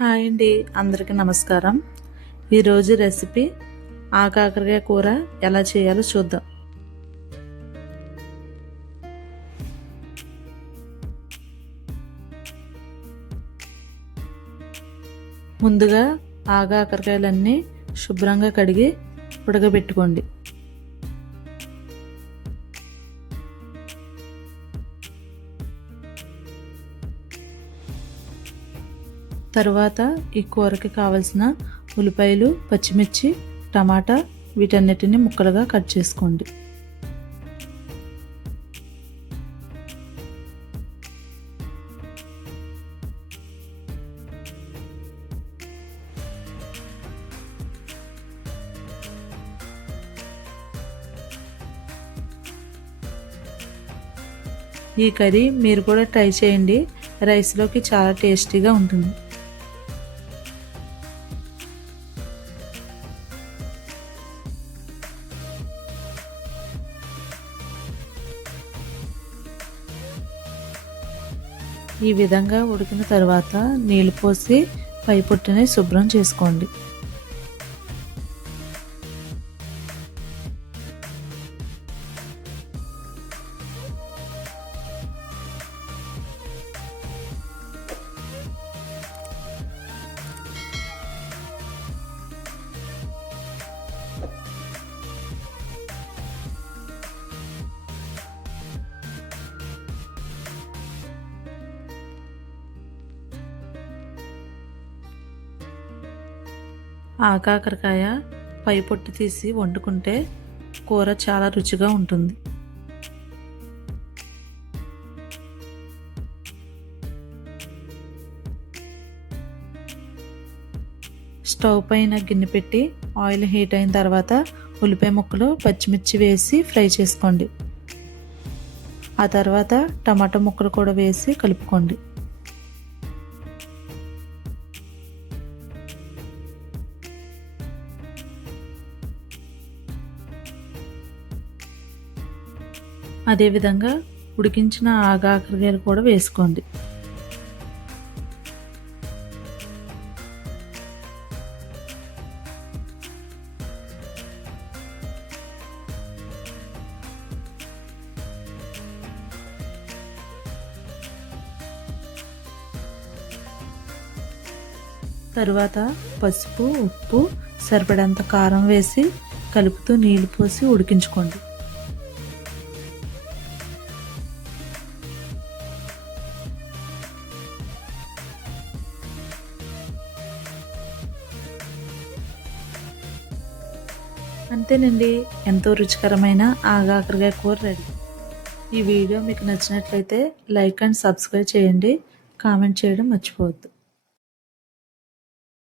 Hi అండి, అందరికీ నమస్కారం. ఈరోజు రెసిపీ ఆకాకరకాయ కూర ఎలా చేయాలో చూద్దాం. ముందుగా ఆకాకరకాయలన్నీ శుభ్రంగా కడిగి ఉడకబెట్టుకోండి. తరువాత ఈ కూరకి కావలసిన ఉల్లిపాయలు, పచ్చిమిర్చి, టమాటా వీటన్నిటిని ముక్కలుగా కట్ చేసుకోండి. ఈ కర్రీ మీరు కూడా ట్రై చేయండి. రైస్లోకి చాలా టేస్టీగా ఉంటుంది. ఈ విధంగా ఉడికిన తర్వాత నీళ్ళు పోసి పై పొట్టుని శుభ్రం చేసుకోండి. ఆకాకరకాయ పై పొట్టు తీసి వండుకుంటే కూర చాలా రుచిగా ఉంటుంది. స్టవ్ పైన గిన్నె పెట్టి ఆయిల్ హీట్ అయిన తర్వాత ఉల్లిపాయ ముక్కలు, పచ్చిమిర్చి వేసి ఫ్రై చేసుకోండి. ఆ తర్వాత టమాటా ముక్కలు కూడా వేసి కలుపుకోండి. అదేవిధంగా ఉడికించిన ఆకాకరకాయలు కూడా వేసుకోండి. తరువాత పసుపు, ఉప్పు, సరిపడంత కారం వేసి కలుపుతూ నీళ్లు పోసి ఉడికించుకోండి. అంతేనండి, ఎంతో రుచికరమైన ఆకాకరకాయ కూర రెడీ. ఈ వీడియో మీకు నచ్చినట్లయితే లైక్ అండ్ సబ్స్క్రైబ్ చేయండి. కామెంట్ చేయడం మర్చిపోవద్దు.